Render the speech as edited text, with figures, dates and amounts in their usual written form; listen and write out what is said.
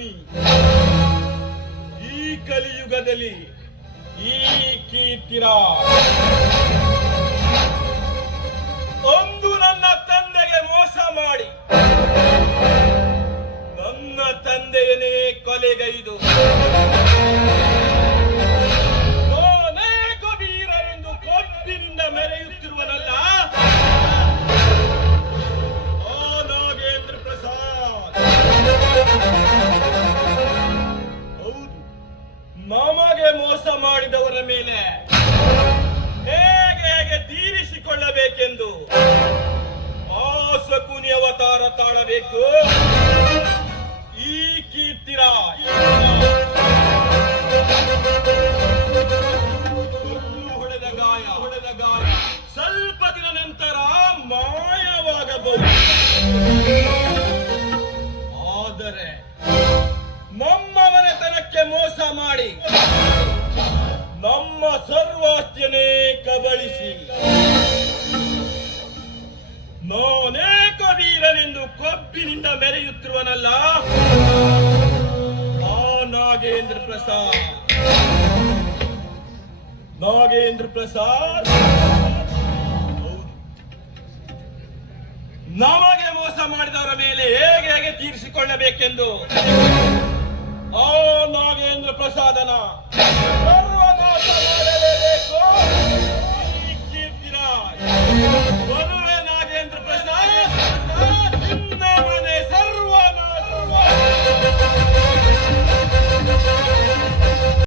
ಮುನಿ. ಈ ಕಲಿಯುಗದಲ್ಲಿ ಈ ಕೀರ್ತಿರಾಜ್ ಒಂದು ನನ್ನ ತಂದೆಗೆ ಮೋಸ ಮಾಡಿ ನನ್ನ ತಂದೆಯನ್ನೇ ಕೊಲೆಗೈದು ಅನೇಕ ವೀರರೆಂದು ಕೊಬ್ಬಿನಿಂದ ಮೆರೆಯುತ್ತಿರುವನಲ್ಲ ಆ ನಾಗೇಂದ್ರ ಪ್ರಸಾದ್. ಹೌದು, ನಮಗೆ ಮೋಸ ಮಾಡಿದವರ ಮೇಲೆ ಹೇಗೆ ತೀರಿಸಿಕೊಳ್ಳಬೇಕೆಂದು ಆ ಶಕುನಿ ಅವತಾರ ತಾಳಬೇಕು. ಈ ಕೀರ್ತಿರಾಜ್ ಹೊಡೆದ ಗಾಯ ಸ್ವಲ್ಪ ದಿನ ನಂತರ ಮಾಯವಾಗಬಹುದು. ಆದರೆ ನಮ್ಮ ಮನೆತನಕ್ಕೆ ಮೋಸ ಮಾಡಿ ನಮ್ಮ ಸರ್ವಾಸ್ತಿಯನ್ನೇ ಕಬಳಿಸಿ ನಾನೇಕ ವೀರನೆಂದು ಕೊಬ್ಬಿನಿಂದ ಮೆರೆಯುತ್ತಿರುವನಲ್ಲ ಆ ನಾಗೇಂದ್ರ ಪ್ರಸಾದ್. ಹೌದು, ನಮಗೆ ಮೋಸ ಮಾಡಿದವರ ಮೇಲೆ ಹೇಗೆ ತೀರಿಸಿಕೊಳ್ಳಬೇಕೆಂದು ಆ ನಾಗೇಂದ್ರ ಪ್ರಸಾದನ ಸರ್ವನಾಶ